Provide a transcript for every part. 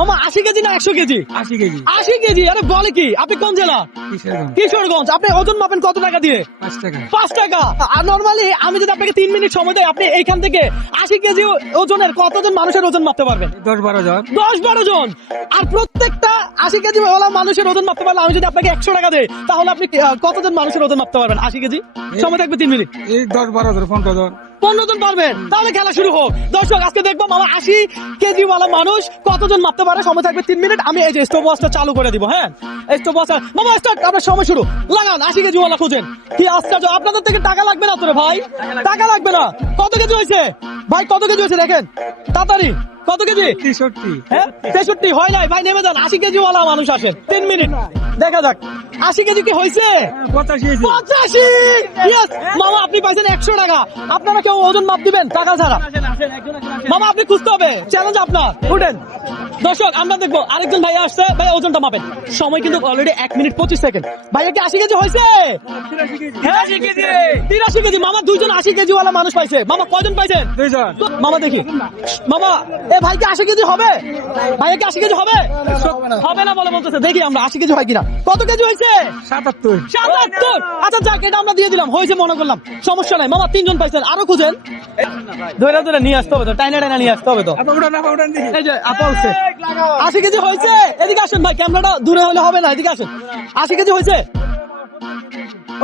মামা 80 কেজি না 100 KG? 80 KG. 80 KG? আরে বলে কি? আপনি কোন জেলা? কিশোরগঞ্জ। আপনি ওজন মাপেন কত টাকা দিয়ে? 5 টাকা। 5 টাকা। আর নরমালি আমি যদি আপনাকে 3 মিনিট সময় দেই, আপনি এইখান থেকে 80 কেজি ওজনের কতজন মানুষের ওজন মাপতে পারবেন? 10-12 জন। 10-12 জন। আর প্রত্যেকটা 80 কেজি ওলা মানুষের ওজন মাপতে পারলে, আমি যদি আপনাকে 100 টাকা দেই, তাহলে আপনি কতজন মানুষের ওজন মাপতে পারবেন 80 কেজি? সময় থাকবে 3 মিনিট। এই 10-12 জন, 15 জন। 15 জন পারবেন? তাহলে খেলা শুরু হোক। দর্শক, আজকে দেখবো মামা 80 কেজি ওয়ালা মানুষ কতজন মাপতে পারে। সময় থাকবে 3 মিনিট। আমি এই যে স্টপ ওয়াচটা চালু করে দিব। হ্যাঁ, স্টপ ওয়াচ মামা স্টার্ট। আপনার সময় শুরু। লাগান। 80 কেজি ওয়ালা খুঁজেন। কি আশ্চর্য! আপনাদের থেকে টাকা লাগবে না তোরে ভাই, টাকা লাগবে না। কত কেজি হয়েছে ভাই? কত কেজি হয়েছে দেখেন তাড়াতাড়ি। কত কেজি? 63। হ্যাঁ, 63 হয় নাই ভাই, নেমে যান। 80 কেজি ওয়ালা মানুষ আসেন। 3 মিনিট দেখা যাক 80 কেজি কি হয়েছে? 85 হয়েছে। 85! Yes! মামা আপনি পাইছেন 100 টাকা। আপনারা কেউ ওজন মাপ দিবেন টাকা ছাড়া? মামা আপনি খুঁজতে হবে, চ্যালেঞ্জ আপনার। উঠেন। দর্শক, আমরা দেখবো আরেকজন ভাই আসছে। ভাই ওজনটা মাপেন। সময় কিন্তু অলরেডি 1 মিনিট 25 সেকেন্ড। ভাইয়া কি 80 কেজি হয়েছে? 83 কেজি। 83 কেজি। মামা 2 জন 80 কেজি ওয়ালা মানুষ পাইছে। মামা কয়জন পাইছেন? 2 জন। মামা দেখি। মামা এ ভাই কি 80 কেজি হবে? ভাইয়া কি 80 কেজি হবে? হবে না বলে বলতেছে। দেখি আমরা 80 কেজি হয় কিনা। কত কেজি হয়েছে? 77। 77। আচ্ছা যাক, এটা আমরা দিয়ে দিলাম। হয়েছে মনে করলাম, সমস্যা নাই। মামা 3 জন পাইছেন, আরো খুঁজেন। ধরে ধরে নিয়ে আসতে হবে তো, টাইনা টাইনা নিয়ে আসতে হবে তো। উঠান দেখি। এই যে আপা উঠছে। 80 কেজি হয়েছে। এদিকে আসেন ভাই, ক্যামেরাটা দূরে হলে হবে না, এদিকে আসেন। 80 কেজি হয়েছে।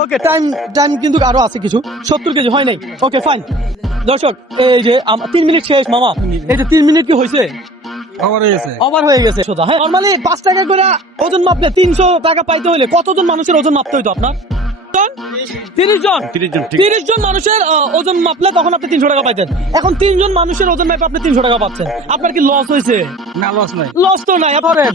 ওকে, টাইম টাইম কিন্তু আরো আছে কিছু। 70 কেজি হয় নাই। Okay fine. দর্শক, এই যে 3 মিনিট শেষ। মামা এই যে 3 মিনিট কি হয়েছে? খবর হয়েছে। ওভার হয়ে গেছে সোজা। হ্যাঁ, নরমালি 5 টাকা করে ওজন মাপলে 300 টাকা পাইতে হলে কতজন মানুষের ওজন মাপতে হইতো আপনার? 30 জন। 30 জন মানুষের ওজন মাপলে তখন আপনি 300 টাকা পাইতেন। এখন 3 জন মানুষের ওজন মাপে আপনি 300 টাকা পাচ্ছেন। আপনার কি লস হয়েছে? না, লস নাই। লস তো নাই। ধরেন